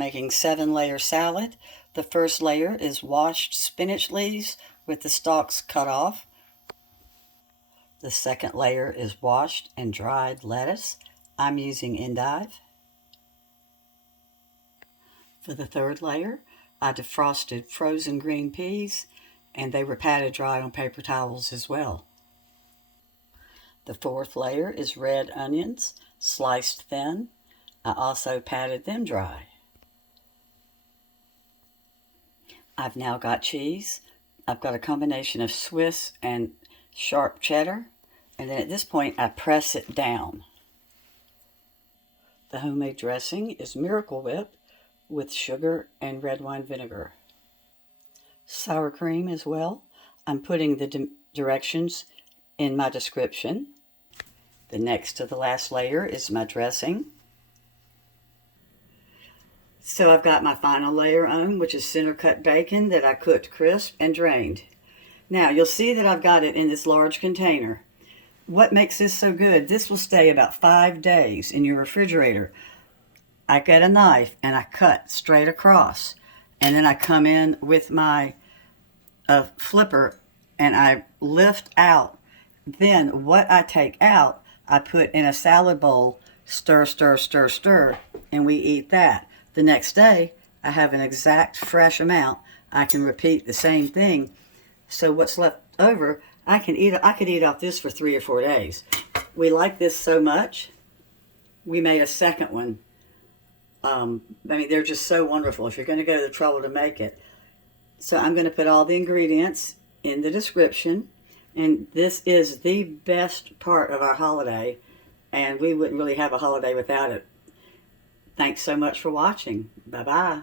making 7-layer salad. The first layer is washed spinach leaves with the stalks cut off. The second layer is washed and dried lettuce. I'm using endive. For the third layer, I defrosted frozen green peas, and they were patted dry on paper towels as well. The fourth layer is red onions, sliced thin. I also patted them dry. I've now got cheese. I've got a combination of Swiss and sharp cheddar, and then at this point I press it down. The homemade dressing is Miracle Whip with sugar and red wine vinegar. Sour cream as well. I'm putting the directions in my description. The next to the last layer is my dressing. So I've got my final layer on, which is center cut bacon that I cooked crisp and drained. Now you'll see that I've got it in this large container. What makes this so good? This will stay about 5 days in your refrigerator. I get a knife and I cut straight across, and then I come in with my flipper and I lift out. Then what I take out, I put in a salad bowl, stir, stir, stir, stir, and we eat that. The next day, I have an exact fresh amount. I can repeat the same thing. So what's left over, I could eat off this for 3 or 4 days. We like this so much, we made a second one. They're just so wonderful if you're going to go to the trouble to make it. So I'm going to put all the ingredients in the description. And this is the best part of our holiday, and we wouldn't really have a holiday without it. Thanks so much for watching. Bye-bye.